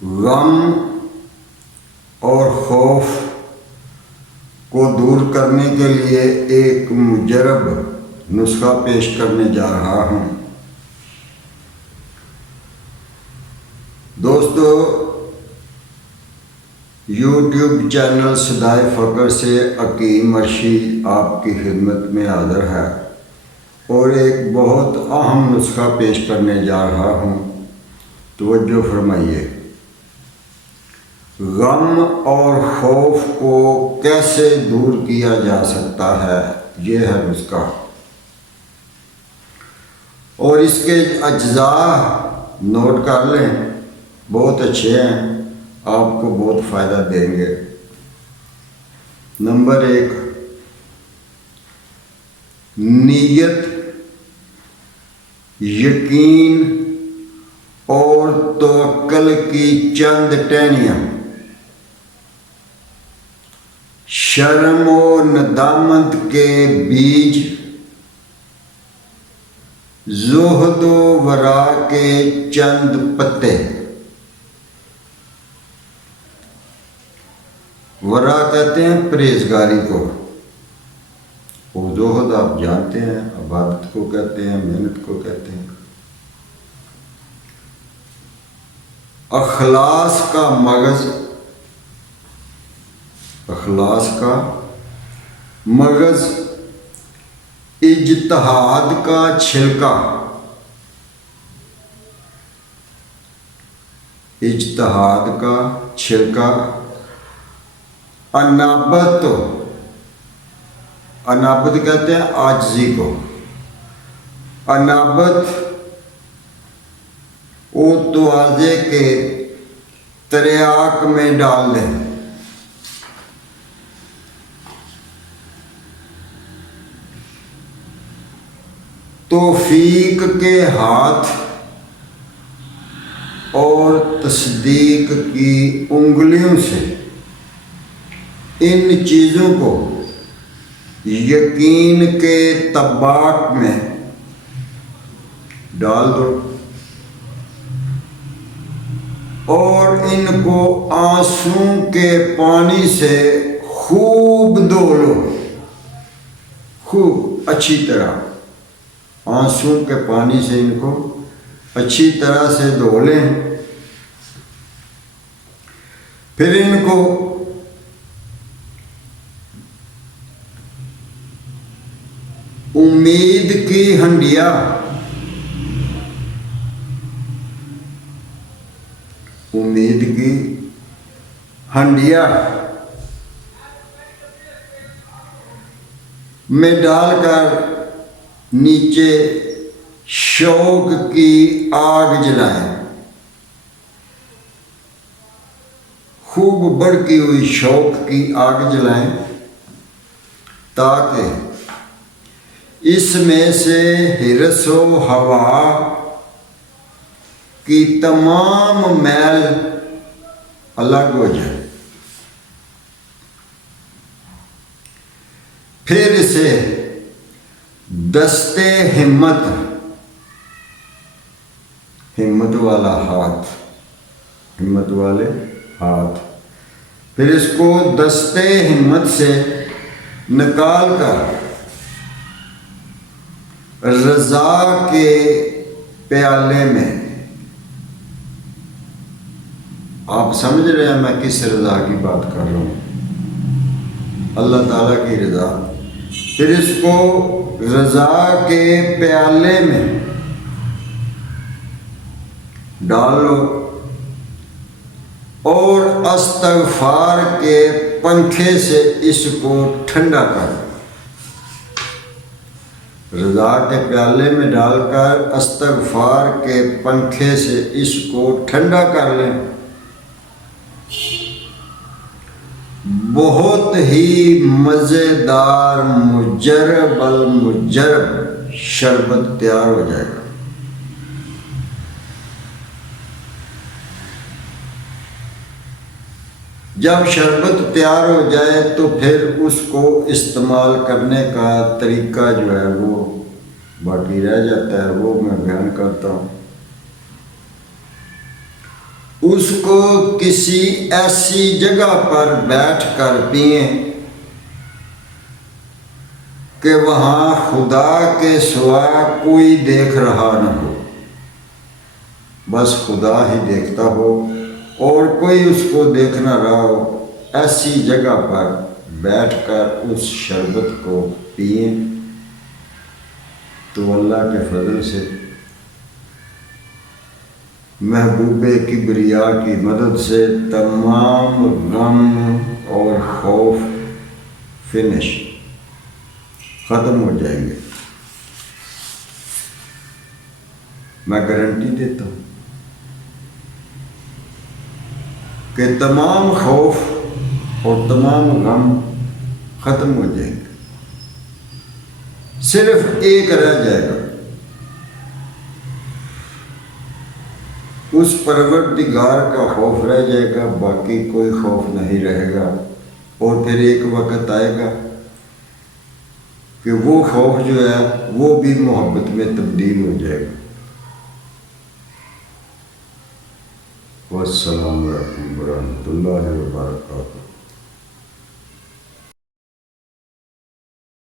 غم اور خوف کو دور کرنے کے لیے ایک مجرب نسخہ پیش کرنے جا رہا ہوں۔ دوستو، یوٹیوب چینل صدائے فقر سے عقیم مرشی آپ کی خدمت میں حاضر ہے اور ایک بہت اہم نسخہ پیش کرنے جا رہا ہوں۔ توجہ فرمائیے۔ غم اور خوف کو کیسے دور کیا جا سکتا ہے، یہ ہے نسخہ، اور اس کے اجزاء نوٹ کر لیں، بہت اچھے ہیں، آپ کو بہت فائدہ دیں گے۔ نمبر 1، نیت، یقین اور توکل کی چند ٹہنیاں۔ شرم و ندامت کے بیج، زہد و ورا کے چند پتے۔ ورا کہتے ہیں پرہیزگاری کو، اور زہد آپ جانتے ہیں عبادت کو کہتے ہیں، محنت کو کہتے ہیں۔ اخلاص کا مغز، اخلاص کا مغز، اجتہاد کا چھلکا، اجتہاد کا چھلکا۔ انابت، انابت کہتے ہیں عاجزی کو، انابت وہ توازے کے تریاک میں ڈال دیں۔ توفیق کے ہاتھ اور تصدیق کی انگلیوں سے ان چیزوں کو یقین کے طباق میں ڈال دو اور ان کو آنسوں کے پانی سے خوب دھو لو، خوب اچھی طرح آنسوں کے پانی سے ان کو اچھی طرح سے دھو لیں۔ پھر ان کو امید کی ہنڈیا، امید کی ہنڈیا میں ڈال کر نیچے شوق کی آگ جلائیں، خوب بڑھتی ہوئی شوق کی آگ جلائیں، تاکہ اس میں سے حرص و ہوا کی تمام میل الگ ہو جائے۔ پھر اسے دستے ہمت، ہمت والا ہاتھ، ہمت والے ہاتھ، پھر اس کو دستے ہمت سے نکال کر رضا کے پیالے میں، آپ سمجھ رہے ہیں میں کس رضا کی بات کر رہا ہوں، اللہ تعالیٰ کی رضا، پھر اس کو رضا کے پیالے میں ڈالو اور استغفار کے پنکھے سے اس کو ٹھنڈا کر، رضا کے پیالے میں ڈال کر استغفار کے پنکھے سے اس کو ٹھنڈا کر لیں۔ بہت ہی مزیدار مجرب المجرب شربت تیار ہو جائے گا۔ جب شربت تیار ہو جائے تو پھر اس کو استعمال کرنے کا طریقہ جو ہے وہ باقی رہ جاتا ہے، وہ میں بیان کرتا ہوں۔ اس کو کسی ایسی جگہ پر بیٹھ کر پئیں کہ وہاں خدا کے سوا کوئی دیکھ رہا نہ ہو، بس خدا ہی دیکھتا ہو اور کوئی اس کو دیکھ نہ رہا ہو۔ ایسی جگہ پر بیٹھ کر اس شربت کو پئیں تو اللہ کے فضل سے محبوب کبریا کی مدد سے تمام غم اور خوف فنش ختم ہو جائیں گے۔ میں گارنٹی دیتا ہوں کہ تمام خوف اور تمام غم ختم ہو جائیں گے، صرف ایک رہ جائے گا، اس پروردگار کا خوف رہ جائے گا، باقی کوئی خوف نہیں رہے گا۔ اور پھر ایک وقت آئے گا کہ وہ خوف جو ہے وہ بھی محبت میں تبدیل ہو جائے گا۔ والسلام علیکم ورحمۃ اللہ وبرکاتہ۔